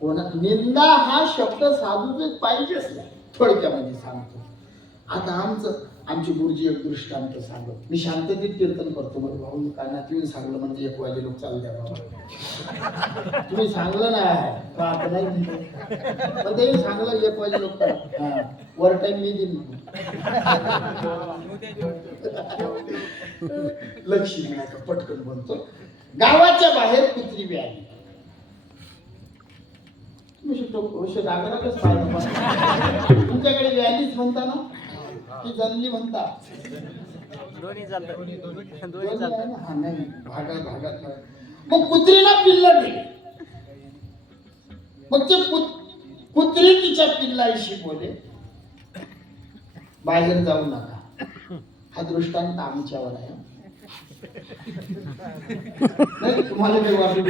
कोणा निंदा हा शब्द साधूच पाहिजेच नाही थोडक्यामध्ये सांगतो. आता आमचं आमची गुरुजी एक दृष्टांत सांगत. मी शांततेत कीर्तन करतो. मग भाऊ कानात येऊन सांगलं म्हणजे एक वाजे लोक चालू द्या बाबा. तुम्ही सांगलं ना आता नाही पण ते सांगलं एक वाजे लोक. वर टाइम मी देईन लक्ष्मी नाही का पटकन बनतो गावाच्या बाहेर कुत्री बी आली. अवश्य रागरागच पाहिलं पण. तुमच्याकडे व्यालीच म्हणता ना? की जमली म्हणता? दोन्ही? हा, नाही. भागात. मग कुत्रीला पिल्ल दिले मग ते कुत- कुत्री तिच्या पिल्लाशी बोले. बाहेर जाऊ नका. हा दृष्टांत आमच्यावर आहे. नाही तुम्हाला काही वाटू.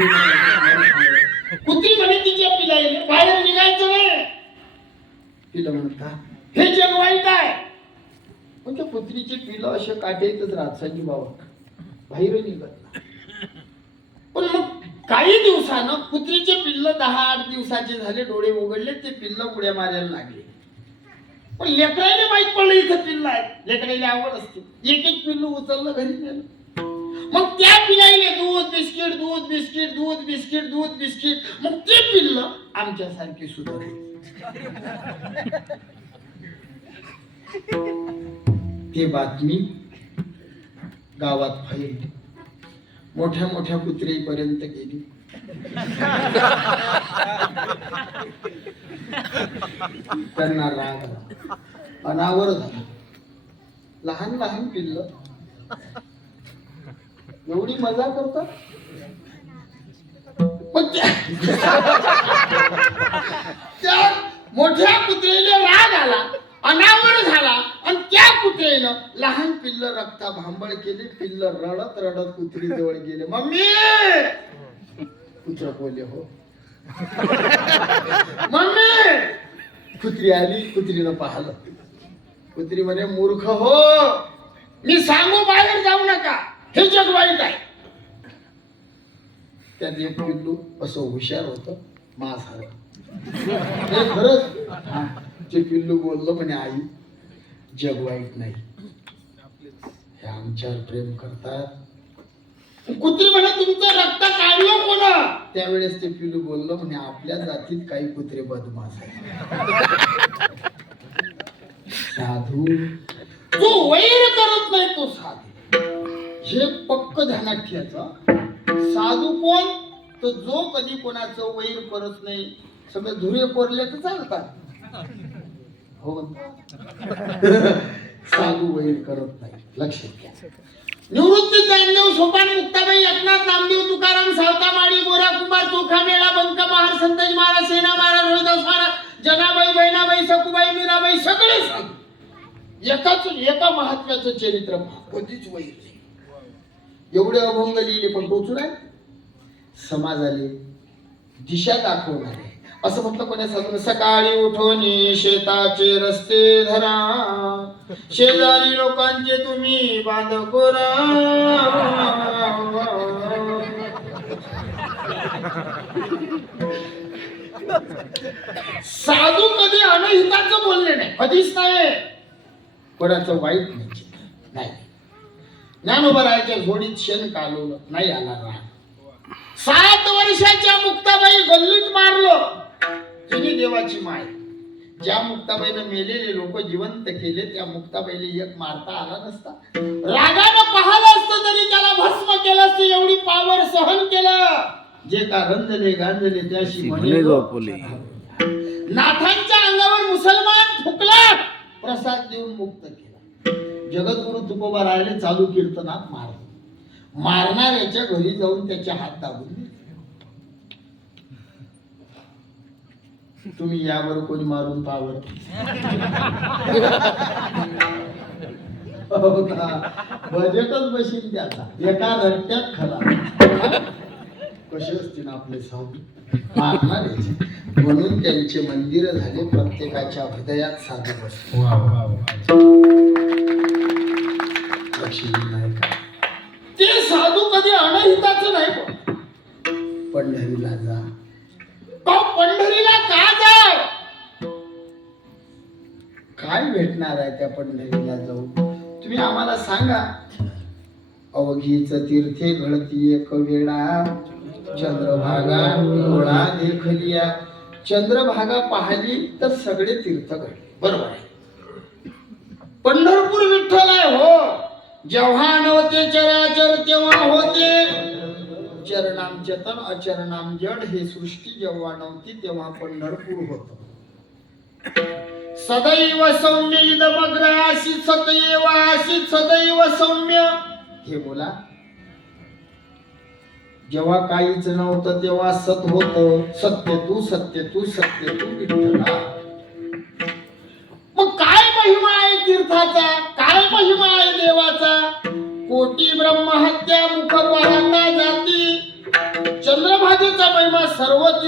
कुत्री म्हणे तिच्या बाहेर निघायचं नाही. पिलं म्हणता हे जग वाईट आहे. त्या कुत्रीचे पिलं असे काटेतच राहत संजी बाबा. बाहेर निघत. पण मग काही दिवसानं कुत्रीचे पिल्ल दहा आठ दिवसाचे झाले डोळे उघडले ते पिल्ल उड्या मारायला लागले. पण लेकरायला माहीत पडलं इथं पिल्ल आहे लेकरायला आवड असते. एक एक पिल्लू उचललं घरी नेलं. मग त्या पिलाईले दूध बिस्किट दूध बिस्किट दूध बिस्किट दूध बिस्किट. मग ते पिल्ल आमच्यासारखे सुद्धा. ते बातमी गावात फैल. मोठ्या मोठ्या कुत्रेपर्यंत गेली. त्यांना राग आला. अनावर झाला. लहान लहान पिल्ल. एवढी मजा करतात? त्या मोठ्या कुत्रेला राग आला अनावर झाला. आणि त्या कुत्रेनं लहान पिल्ल रक्ता भांबळ केली पिल्ल रडत रडत कुत्री जवळ गेले. मम्मी! कुत्र बोलले हो. मम्मी! कुत्री आली कुत्रीनं पाहलं. कुत्री म्हणे मूर्ख हो. मी सांगू बाहेर जाऊ नका. हे जग वाईट आहे. त्यात एक पिल्लू असं हुशार होत माझासारखं हे खरंच? ते पिल्लू बोललं म्हणे आई जग वाईट नाही. हे आमच्यावर प्रेम करतात. कुत्री म्हणे तुमचं रक्त काढलं कोण? त्यावेळेस ते पिलू बोललं म्हणे आपल्या जातीत काही कुत्रे बदमाश आहेत. साधू जो वैर करत नाही तो साधू. हे पक्क ध्यानात ठेवायचं साधू कोण? तर जो कधी कोणाचं वैर करत नाही सगळे धुरे कोरले तर चालतात. हो. साधू वैर करत नाही. लक्षात घ्या निवृत्ती ज्ञानदेव सोपान मुक्ताबाई एकनाथ नामदेव तुकाराम सावता माळी गोरा कुमार चोखा मेळा बंक महार संतज महाराज सेना महाराज रोहिदास महाराज जनाबाई बहिणाबाई सकुबाई मीराबाई सगळे साधू एकाच एका महात्म्याचं चरित्र. कधीच वैर नाही. एवढे अभंग लिहिले पण टोचून आहे समाजाले दिशा दाखवणारे. असं म्हटलं कोणी सांगून सकाळी उठून शेताचे रस्ते धरा. शेजारी लोकांचे तुम्ही बांध कोरा. साधू कधी अनहिताच बोलले नाही. कधीच नाही. कोणाचं वाईट म्हणजे नाही. ज्ञानोबरायच्या जोडीत शेण कालवलं नाही आला राग. सात वर्षाच्या मुक्ताबाई गल्लीत मारलो. तिने देवाची माय ज्या मुक्ताबाईनं मेलेले लोक जिवंत केले त्या मुक्ताबाईला एक मारता आला नसता. रागानं पाहिलं असतं तरी त्याला भस्म केलं असतं एवढी पावर सहन केलं. जे का रंजले गांजले त्याशी म्हणे झोपले. नाथांच्या अंगावर मुसलमान फुकला प्रसाद देऊन मुक्त केला. जगद्गुरु तुकोबा राहिले चालू कीर्तनात मार मारणाऱ्याच्या घरी जाऊन त्याचे हात दाबून दिले. तुम्ही यावर कोणी मारून पावर. हो? बजेटच बशील त्याचा. एका रट्ट्यात खरा. कसे असतील आपले साधू मारणारे म्हणून त्यांचे मंदिर झाले प्रत्येकाच्या हृदयात साधू बसले. लक्ष्मी नाही का ते साधू कधी अनहिताचं नाही पण पंढरीला जा. पंढरीला का काय भेटणार आहे त्या पंढरीला जाऊ तुम्ही आम्हाला सांगा. अवघीच तीर्थे घडती एक वेळा चंद्रभागा डोळा देखलिया. चंद्रभागा पाहिली तर सगळे तीर्थ घडले. बरोबर आहे. पंढरपूर विठ्ठल आहे हो. जेव्हा नव्हते चराचर तेव्हा होते. चरणाम चेतन अचरणाम जड. हे सृष्टी जेव्हा नव्हती तेव्हा पंढरपूर होत. सदैव सौम्य इदमग्र आसी सदैव आसी सदैव सौम्य. हे बोला. जेव्हा काहीच नव्हतं तेव्हा सत होत. सत्य तू सत्य तू सत्य तू विठ्ठला. मग काय महिमा आहे तीर्थाचा? काय महिमा आहे देवाचा? कोटी ब्रह्महत्या मुख पाहता जाती. चंद्रभागेचा महिमा सर्व